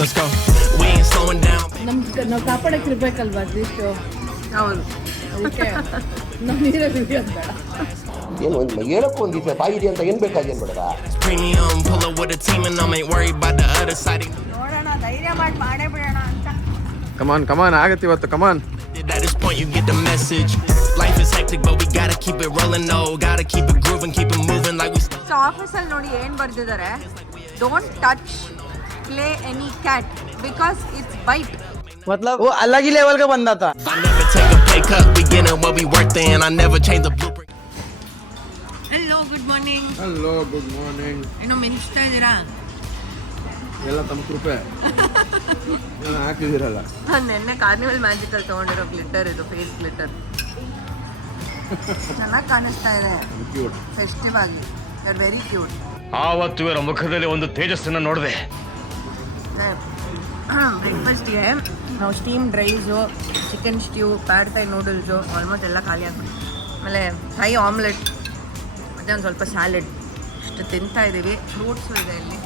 Let's go. We ain't slowing down. ನಾವು ಕಾಪಾಡಕ್ಕೆ ಇರ್ಬೇಕಲ್ವಾ at least. ಹೌದು, ಅದಕ್ಕೆ ನಾವು ನೀರೇ ಬಿಡಿಯೋದು ಬೇಡ. ಏನು ಒಂದು ಹೇಳಕ್ಕೂ ಒಂದು ದಿವಸ ಬಾಯಿದೆ ಅಂತ ಏನು ಬೇಕಾಗಿ ಏನು ಬೇಡ. Premium, pull up with a team and I ain't worried about the other side. ನೋಡೋಣ, ಧೈರ್ಯ ಮಾಡೇ ಬಿಡೋಣ ಅಂತ. ಕಮಾನ್ ಆಗತ್ತೆ ಇವತ್ತು, ಕಮಾನ್. At this point you get the message. Life is hectic but we gotta keep it rolling, no. Gotta keep it grooving, keep it moving like we. So ಆಫೀಸಲ್ಲಿ ನೋಡಿ ಏನು ಬರ್ದಿದ್ದಾರೆ, don't touch play any cat because it's bite. मतलब वो अलग ही level का बंदा था. I never take a pay cut, we get it what we worth and I never change the blueprint. Hello, good morning. Hello, good morning. ಏನೋ ಮಿಂಚ್ತಾ ಇದ್ದೀರಾ? ಎಲ್ಲ ತಮ್ಮ ಕೃಪೆ. ಹಾಕಿದಿರಲ್ಲ. ನೆನ್ನೆ ಕಾರ್ನಿವಲ್ ಮ್ಯಾಜಿಕಲ್ಲಿ ತೊಗೊಂಡಿರೋ ಗ್ಲಿಟರ್ ಇದು, ಫೇಸ್ ಗ್ಲಿಟರ್. ಚೆನ್ನಾಗಿ ಕಾಣಿಸ್ತಾ ಇದೆ, ಫೆಸ್ಟಿವ್ ಆಗಿ. You are very cute. ಆವತ್ತು ಇವರ ಮುಖದಲ್ಲಿ ಒಂದು ತೇಜಸ್ಸನ್ನು ನೋಡಿದೆ. ಬ್ರೇಕ್ಫಾಸ್ಟ್ಗೆ ನಾವು steamed rice, chicken stew, pad Thai noodles almost ಎಲ್ಲ ಖಾಲಿ ಆಗ್ಬಿಟ್ಟು, ಆಮೇಲೆ ಥೈ ಆಮ್ಲೆಟ್, ಮತ್ತು ಒಂದು ಸ್ವಲ್ಪ ಸ್ಯಾಲೆಡ್ ಇಷ್ಟು ತಿಂತಾ ಇದ್ದೀವಿ. ಫ್ರೂಟ್ಸು ಇದೆ ಇಲ್ಲಿ.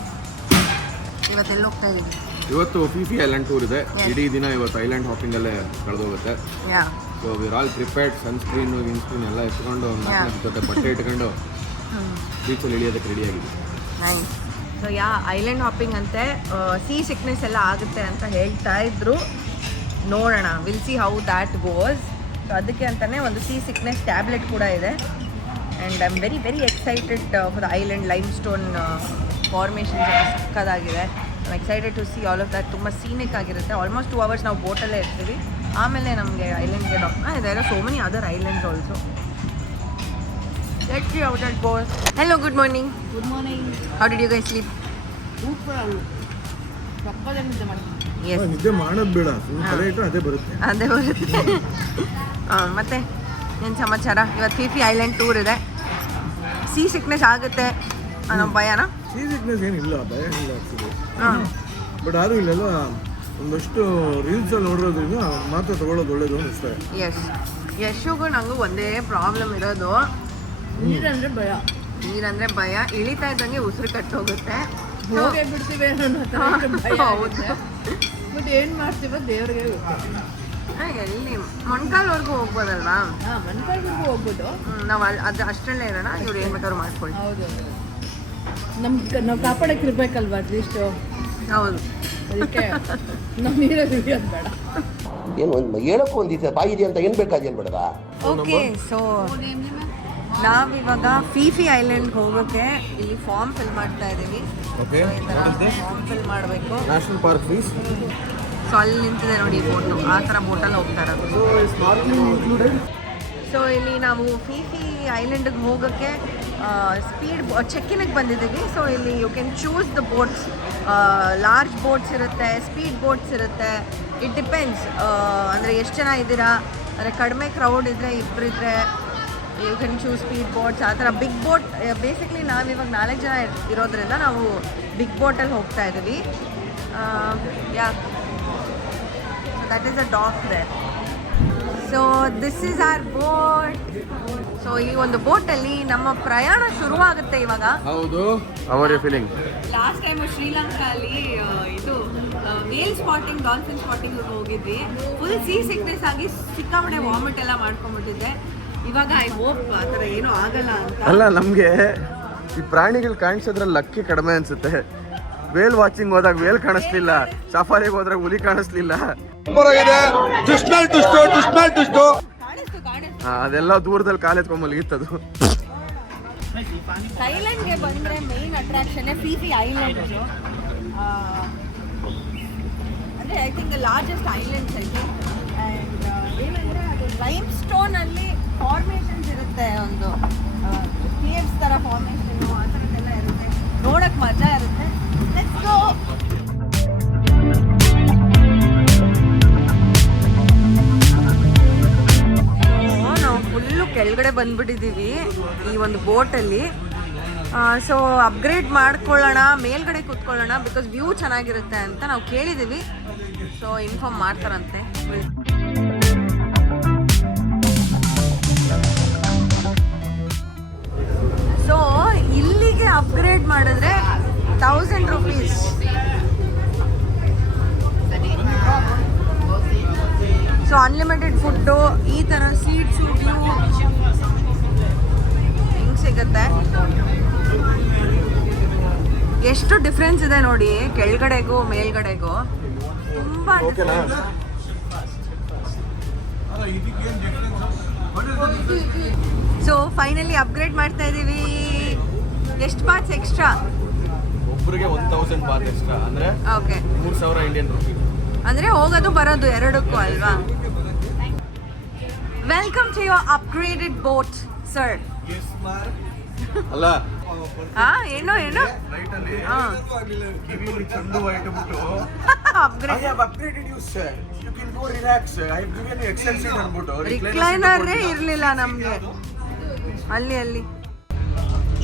ಇವತ್ತೆಲ್ಲ ಹೋಗ್ತಾ ಇದ್ದೀವಿ. ಇವತ್ತು ಫಿಫಿ ಐಲ್ಯಾಂಡ್ ಟೂರ್ ಇದೆ. ಇಡೀ ದಿನ ಇವತ್ತು ಐಲ್ಯಾಂಡ್ ಹಾಪಿಂಗ್ ಅಲ್ಲೇ ಕಳೆದೋಗುತ್ತೆ. So we're all prepared, sunscreen ಗಿನ್ಸ್ಕ್ರೀನ್ ಎಲ್ಲ ಎತ್ಕೊಂಡು ಜೊತೆ ಬಟ್ಟೆ ಇಟ್ಕೊಂಡು ಬೀಚಲ್ಲಿ ಇಳಿಯೋದಕ್ಕೆ ರೆಡಿ ಆಗಿದೆ. ನೈಸ್. ಸೊ ಐಲ್ಯಾಂಡ್ ಹಾಪಿಂಗ್ ಅಂತೆ, ಸೀ ಸಿಕ್ನೆಸ್ ಎಲ್ಲ ಆಗುತ್ತೆ ಅಂತ ಹೇಳ್ತಾ ಇದ್ರು. ನೋಡೋಣ, we'll see how that goes. So ಅದಕ್ಕೆ ಅಂತಲೇ ಒಂದು ಸೀ ಸಿಕ್ನೆಸ್ ಟ್ಯಾಬ್ಲೆಟ್ ಕೂಡ ಇದೆ. And I am very very excited for the island. Limestone formations ಎಲ್ಲ ಸಕ್ಕದಾಗಿದೆ. I am excited to see all of that. ತುಂಬ ಸೀನಿಕ್ ಆಗಿರುತ್ತೆ. ಆಲ್ಮೋಸ್ಟ್ 2 hours ನಾವು ಬೋಟಲ್ಲೇ ಇರ್ತೀವಿ. ಆಮೇಲೆ ನಮಗೆ ಐಲ್ಯಾಂಡ್ಗೆ there are so many other islands also. Let's see how that goes. Hello, good morning. Good morning. How did you guys sleep? Super ಅಲ್ಲ, ಪಕ್ಕದ ನಿದ್ದೆ ಮಾಡ್ತೀನಿ. ಎಸ್, ನಿದ್ದೆ ಮಾಡೋದು ಬೇಡ, ತಲೆ ಇಟ್ಟರೆ ಅದೇ ಬರುತ್ತೆ. ಅದೇ ಬರುತ್ತೆ. ಮತ್ತೆ ಏನು ಸಮಾಚಾರ? ಇವತ್ತು ಫಿಫಿ ಐಲ್ಯಾಂಡ್ ಟೂರ್ ಇದೆ. ಸೀ ಸಿಕ್ನೆಸ್ ಆಗುತ್ತೆ ಅನ್ನೋ ಭಯನಾ? ಸೀ ಸಿಕ್ನೆಸ್ ಏನಿಲ್ಲ, ಭಯ ಇಲ್ಲ ಆಗ್ತದೆ. ಬಟ್ ಆದರೂ ಇಲ್ಲೆಲ್ಲ ಒಂದಷ್ಟು ರೀಲ್ಸಲ್ಲಿ ನೋಡಿರೋದ್ರಿಂದ ಮಾತ್ರ ತೊಗೊಳ್ಳೋದು ಒಳ್ಳೇದು ಅನಿಸ್ತಾ ಇದೆ. ಎಸ್, ಯಶುಗೂ ನನಗೂ ಒಂದೇ ಪ್ರಾಬ್ಲಮ್ ಇರೋದು, ನೀರಂದ್ರೆ ಭಯ. ನೀರಂದರೆ ಭಯ. ಇಳಿತಾ ಇದ್ದಂಗೆ ಉಸಿರು ಕಟ್ಟೋಗುತ್ತೆ. ಹೋಗೇ ಬಿಡ್ತೀವಿ ಅನ್ನೋ ಥರ ಭಯ. ಹೌದು. ಬಟ್ ಏನು ಮಾಡ್ತೀವೋ ದೇವ್ರಿಗೆ ಗೊತ್ತು. ಎಲ್ಲಿ ಮೊಣಕಾಲ್ವರೆಗೂ ಹೋಗ್ಬೋದಲ್ವಾ? ಹಾಂ, ಮನ್ಕಾಲ್ವರೆಗೂ ಹೋಗ್ಬೋದು. ನಾವು ಅದು ಅಷ್ಟರಲ್ಲೇ ಇರೋಣ, ಇವ್ರು ಏನು ಬೇಕಾದ್ರೂ ಮಾಡ್ಕೊಳ್ಳಿ. ಹೌದು, ನಾವು ಕಾಪಾಡಕ್ಕೆ ಇರ್ಬೇಕಲ್ವಾ ಅಟ್ಲೀಸ್ಟ್. ಹೌದು, ಅದಕ್ಕೆ ನಾವು ನೀರೇ ಬಿಡಿಯೋದು ಬೇಡ. ಏನು ಒಂದು ಹೇಳಕ್ಕೂ ಒಂದು ದಿವಸ ಬಾಯಿದೆ ಅಂತ ಏನು ಬೇಕಾಗಿ ಏನು ಬೇಡ. ಓಕೆ. ಸೊ ನಾವಿವಾಗ ಫಿಫಿ ಐಲ್ಯಾಂಡ್ಗೆ ಹೋಗೋಕ್ಕೆ ಇಲ್ಲಿ ಫಾರ್ಮ್ ಫಿಲ್ ಮಾಡ್ತಾ ಇದ್ದೀವಿ. ಓಕೆ, ಫಾರ್ಮ್ ಫಿಲ್ ಮಾಡಬೇಕು. National park fees. ಸೊ ಅಲ್ಲಿ ನಿಂತಿದೆ ನೋಡಿ ಬೋಟು, ಆ ಥರ ಬೋಟಲ್ಲಿ ಹೋಗ್ತಾ ಇರೋದು. ಸೊ ಇಲ್ಲಿ ನಾವು ಫಿಫಿ ಐಲ್ಯಾಂಡಿಗೆ ಹೋಗೋಕ್ಕೆ ಸ್ಪೀಡ್ ಚೆಕ್ಕಿನಿಗೆ ಬಂದಿದ್ದೀವಿ. ಸೊ ಇಲ್ಲಿ you can choose the boats. Large boats ಇರುತ್ತೆ, ಸ್ಪೀಡ್ ಬೋಟ್ಸ್ ಇರುತ್ತೆ. ಇಟ್ ಡಿಪೆಂಡ್ಸ್, ಅಂದರೆ ಎಷ್ಟು ಜನ ಇದ್ದೀರಾ. ಅಂದರೆ ಕಡಿಮೆ ಕ್ರೌಡ್ ಇದ್ದರೆ, ಇಬ್ಬರಿದ್ದರೆ you can choose speed boats. ಆ ಥರ ಬಿಗ್ ಬೋಟ್, ಬೇಸಿಕ್ಲಿ ನಾವಿವಾಗ 4 ಜನ ಇರೋದ್ರಿಂದ ನಾವು ಬಿಗ್ ಬೋಟಲ್ಲಿ ಹೋಗ್ತಾ ಇದ್ದೀವಿ. Yeah, that is a dock there. So this is our boat. So ಈ ಒಂದು ಬೋಟಲ್ಲಿ ನಮ್ಮ ಪ್ರಯಾಣ ಶುರುವಾಗುತ್ತೆ ಇವಾಗ. ಹೌದು. How are you feeling? Last time ಶ್ರೀಲಂಕಾಲಿ ಇದು ವೇಲ್ ಸ್ಪಾಟಿಂಗ್, ಡಾಲ್ಫಿನ್ ಸ್ಪಾಟಿಂಗ್ ಹೋಗಿದ್ವಿ. ಫುಲ್ ಸೀ ಸಿಕ್ನೆಸ್ ಆಗಿ ಸಿಕ್ಕಾಪಟ್ಟೆ ವಾಮಿಟ್ ಎಲ್ಲ ಮಾಡ್ಕೊಂಡ್ಬಿಟ್ಟಿದ್ದೆ. ಇವಾಗ ಐ ಹೋಪ್ ಆ ಥರ ಏನೂ ಆಗಲ್ಲ ಅಂತ. ಅಲ್ಲ, ನಮಗೆ ಈ ಪ್ರಾಣಿಗಳು ಕಾಣಿಸೋದ್ರಲ್ಲಿ ಲಕ್ಕಿ ಕಡಿಮೆ ಅನ್ಸುತ್ತೆ. ವೇಲ್ ವಾಚಿಂಗ್ ಹೋದಾಗ ವೇಲ್ ಕಾಣಿಸ್ಲಿಲ್ಲ, ಸಫಾರಿಗೆ ಹೋದ್ರೆ ಹುಲಿ ಕಾಣಿಸ್ಲಿಲ್ಲ. ಅದೆಲ್ಲ ದೂರದಲ್ಲಿ ಕಾಲೆತ್ಕೊಂಡ್ ಮಲಗಿತ್ತದು. ಥೈಲ್ಯಾಂಡ್ಗೆ ಬಂದರೆ ಮೇನ್ ಅಟ್ರಾಕ್ಷನ್ ಫಿಫಿ ಐಲ್ಯಾಂಡ್. ಅಂದರೆ I think the largest islands ಐತಿ. ಆ್ಯಂಡ್ ಏನಂದರೆ ಅದು ಲೈಮ್ ಸ್ಟೋನಲ್ಲಿ ಫಾರ್ಮೇಷನ್ಸ್ ಇರುತ್ತೆ, ಒಂದು ಕೇವ್ಸ್ ಥರ ಫಾರ್ಮೇಷನ್ನು, ಆ ಥರದ್ದೆಲ್ಲ ಇರುತ್ತೆ. ನೋಡೋಕ್ಕೆ ಮಜಾ ಇರುತ್ತೆ. Let's go. ನಾವು ಫುಲ್ಲು ಕೆಳಗಡೆ ಬಂದ್ಬಿಟ್ಟಿದ್ದೀವಿ ಈ ಒಂದು ಬೋಟಲ್ಲಿ. ಸೊ ಅಪ್ಗ್ರೇಡ್ ಮಾಡ್ಕೊಳ್ಳೋಣ, ಮೇಲ್ಗಡೆ ಕೂತ್ಕೊಳ್ಳೋಣ, ಬಿಕಾಸ್ ವ್ಯೂ ಚೆನ್ನಾಗಿರುತ್ತೆ ಅಂತ ನಾವು ಕೇಳಿದ್ದೀವಿ. ಸೊ ಇನ್ಫಾರ್ಮ್ ಮಾಡ್ತಾರಂತೆ. ಸೊ ಇಲ್ಲಿಗೆ ಅಪ್ಗ್ರೇಡ್ ಮಾಡಿದ್ರೆ 1000 rupees. ಅನ್ಲಿಮಿಟೆಡ್ ಫುಡ್ಡು, ಈ ಥರ ಸೀಟ್ಸು, ವ್ಯೂ ಹಿಂಗೆ ಸಿಗುತ್ತೆ. ಎಷ್ಟು ಡಿಫ್ರೆನ್ಸ್ ಇದೆ ನೋಡಿ ಕೆಳಗಡೆಗೂ ಮೇಲ್ಗಡೆಗೂ, ತುಂಬ ಡಿಫ್ರೆನ್ಸ್. ಸೊ ಫೈನಲಿ ಅಪ್ಗ್ರೇಡ್ ಮಾಡ್ತಾ ಇದ್ದೀವಿ. ಎಷ್ಟು ಬಾತ್ಸ್ ಎಕ್ಸ್ಟ್ರಾ? ಒಬ್ಬರಿಗೆ 1000 ಬಾತ್ ಎಕ್ಸ್ಟ್ರಾ, ಅಂದರೆ ಓಕೆ 3000 ಇಂಡಿಯನ್ ರುಪೀಸ್. ಅಂದರೆ ಹೋಗೋದು ಬರೋದು ಎರಡಕ್ಕೂ ಅಲ್ವಾ? Welcome to your upgraded boat sir. ಅಲ್ಲ ಏನು ರೈಟಲ್ಲಿ ಕಿವಿಲಿ ಚಂಡು ಇಟ್ಬಿಟ್ಟು upgrade I have upgraded you sir, you can go relax, I have given you excel seat ಅಂದ್ಬಿಟ್ಟು ರಿಕ್ಲೈನರೇ ಇರಲಿಲ್ಲ ನಮಗೆ ಅಲ್ಲಿ.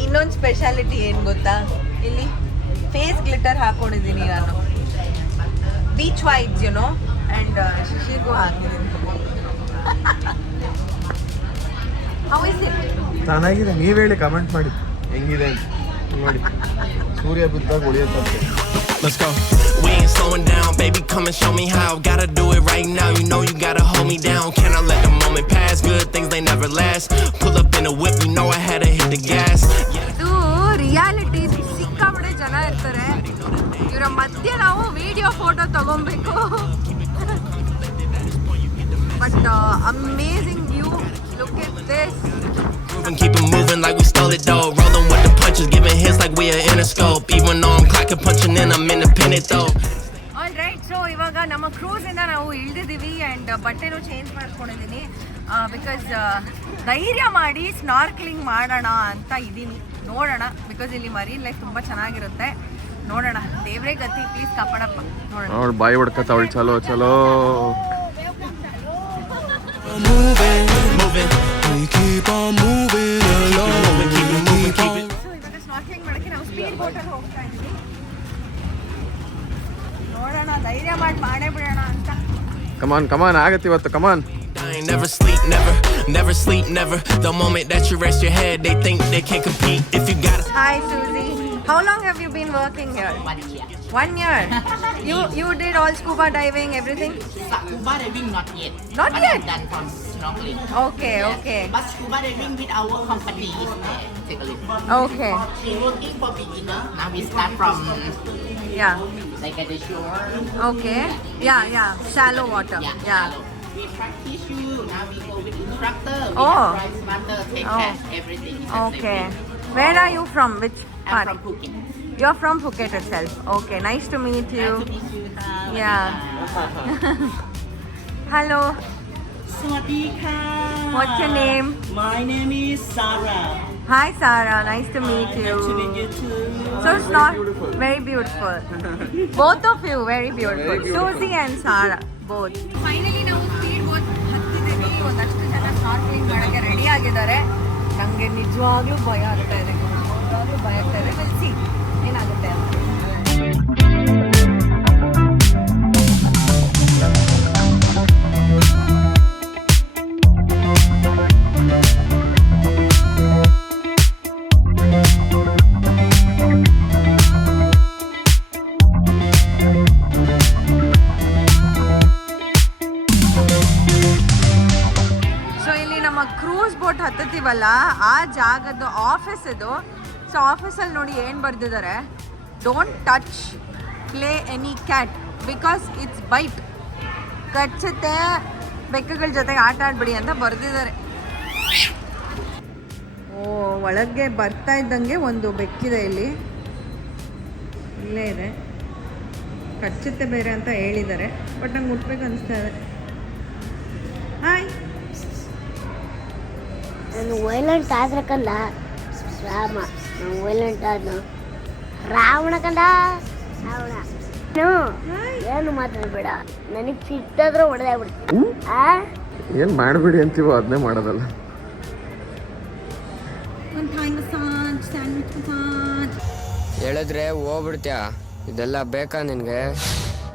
ಇನ್ನೊಂದು ಸ್ಪೆಷಾಲಿಟಿ ಏನು ಗೊತ್ತಾ, ಇಲ್ಲಿ ಫೇಸ್ ಗ್ಲಿಟರ್ ಹಾಕೊಂಡಿದ್ದೀನಿ ನಾನು, ಬೀಚ್ ವೈಬ್ಸ್ ಯುನೋ, ಆ್ಯಂಡ್ ಶಿಶಿರ್ಗೂ ಹಾಕಿದ್ದೀನಿ. How is it? ಚೆನ್ನಾಗಿದೆ, ನೀವು ಹೇಳಿ ಕಮೆಂಟ್ ಮಾಡಿ ಹೆಂಗಿದೆ ಅಂತ. ನೋಡಿ ಸೂರ್ಯ ಬಿದ್ದಾಗ ಉಳಿಯುತ್ತಂತೆ. Let's go. We ain't slowing down, baby. Come and show me how. Gotta do it right now. You know you gotta hold me down. Can I let the moment pass? Good things they never last. Pull up in a whip, you know I had to hit the gas. ಇದು reality. ಸಿಕ್ಕಾಪಟ್ಟೆ ಜನ ಇರ್ತಾರೆ, ಇವರ ಮಧ್ಯೆ ನಾವು video photo ತಗೊಬೇಕು. But amazing view, look at this. Keep it moving like we stole it though. Rolling with the punches, giving hits like we are Interscope. Even though I'm clocking, punching in, I'm independent though. All right, so ಇವಾಗ ನಮ್ಮ ಕ್ರೂಸಿಂದ ನಾವು ಇಳಿದಿದ್ದೀವಿ and ಬಟ್ಟೆನೂ change ಮಾಡ್ಕೊಂಡಿದ್ದೀನಿ because ಧೈರ್ಯ ಮಾಡಿ snorkelling ಮಾಡೋಣ ಅಂತ ಇದ್ದೀನಿ. ನೋಡೋಣ, ಬಿಕಾಸ್ ಇಲ್ಲಿ ಮರೀನ್ ಲೈಫ್ ತುಂಬ ಚೆನ್ನಾಗಿರುತ್ತೆ. ನೋಡೋಣ, ದೇವ್ರೇ ಗತಿ, ಪ್ಲೀಸ್ ಕಾಪಾಡಪ್ಪ. ನೋಡೋಣ. ಅವಳು ಬಾಯಿ ಹೊಡ್ಕತ್ತವಳು. ಚಲೋ ಚಲೋ Moving, moving. We keep on moving along. Keep it moving, keep it. So ಇವಾಗ ಸ್ನಾರ್ಕ್ಲಿಂಗ್ ಮಾಡೋಕ್ಕೆ ನಾವು ಸ್ಪೀಡ್ ಬೋಟಲ್ಲಿ ಹೋಗ್ತಾ ಇದ್ದೀವಿ. ನೋಡೋಣ, ಧೈರ್ಯ ಮಾಡಿ ಮಾಡೇ ಬಿಡೋಣ ಅಂತ. ಕಮಾನ್ ಆಗತ್ತೆ ಇವತ್ತು, ಕಮಾನ್. I ain't never sleep, never sleep, never. The moment that you rest your head, they think they can compete. If you got Hi Susie, how long have you been working here? 1 year. You did all scuba diving, everything? Scuba diving not yet. Not but yet? I've done from snorkeling. Okay, Yes. okay. But scuba diving with our company is there. Take a look. Okay. We're working for beginner. Now we start from Yeah. like at the shore. Okay. Yeah. Shallow water. Yeah. shallow. We practice you. Now we go with instructor. We Oh. have drive smarter, take Oh. cash, everything. Okay. Where are you from? Which I'm part? from Phuket. You're from Phuket itself. Okay, nice to meet you. Nice to meet you. Yeah. Hello. Sawadika. What's your name? My name is Sarah. Hi Sarah, nice to meet you. Nice to meet you too. So it's not very beautiful. Both of you very beautiful. Susie and Sarah both. Finally ನಾವು speed boat ಹತ್ತಿದ್ದೀವಿ. ಒಂದಷ್ಟು ಜನ snorkelling ಮಾಡೋಕ್ಕೆ ready ಆಗಿದ್ದಾರೆ. ನನಗೆ ನಿಜವಾಗ್ಲೂ ಭಯ ಆಗ್ತಾ ಇದೆ. We'll see ಏನಾಗುತ್ತೆ ಅಂತ. ಕ್ರೂಸ್ ಬೋಟ್ ಹತ್ತುತ್ತೀವಲ್ಲ, ಆ ಜಾಗದ ಆಫೀಸ್ ಇದು. ಸೊ ಆಫೀಸಲ್ಲಿ ನೋಡಿ ಏನು ಬರೆದಿದ್ದಾರೆ, don't touch play any cat because it's bite. ಕಚ್ಚುತ್ತೆ, ಬೆಕ್ಕುಗಳ ಜೊತೆಗೆ ಆಟ ಆಡ್ಬಿಡಿ ಅಂತ ಬರೆದಿದ್ದಾರೆ. ಓ, ಒಳಗೆ ಬರ್ತಾ ಇದ್ದಂಗೆ ಒಂದು ಬೆಕ್ಕಿದೆ ಇಲ್ಲಿ, ಇಲ್ಲೇ ಇದೆ. ಕಚ್ಚುತ್ತೆ ಬೇರೆ ಅಂತ ಹೇಳಿದ್ದಾರೆ, ಬಟ್ ನಂಗೆ ಮುಟ್ಬೇಕು ಅನಿಸ್ತಾ ಇದೆ. ಹಾಯ್, ನಾನು ವೈಲೆಂಟ್ ಆದ್ರೆ ಕಂದ ರಾಮ, ನಾನು ವೈಲೆಂಟ್ ಆದ ರಾವಣ ಕಂದ ರಾವಣ. ಏನು ಮಾತಾಡಬೇಡ, ನನಗೆ ಸಿಟ್ಟಾದ್ರೆ ಹೊಡೆದೇ ಬಿಡ್ತೀನಿ. ಏನು ಮಾಡಬೇಡಿ ಅಂತೀವೋ ಅದನ್ನೇ ಮಾಡೋದಲ್ಲ. ಹೇಳಿದ್ರೆ ಹೋಗ್ಬಿಡ್ತೀಯ, ಇದೆಲ್ಲ ಬೇಕಾ ನಿನಗೆ?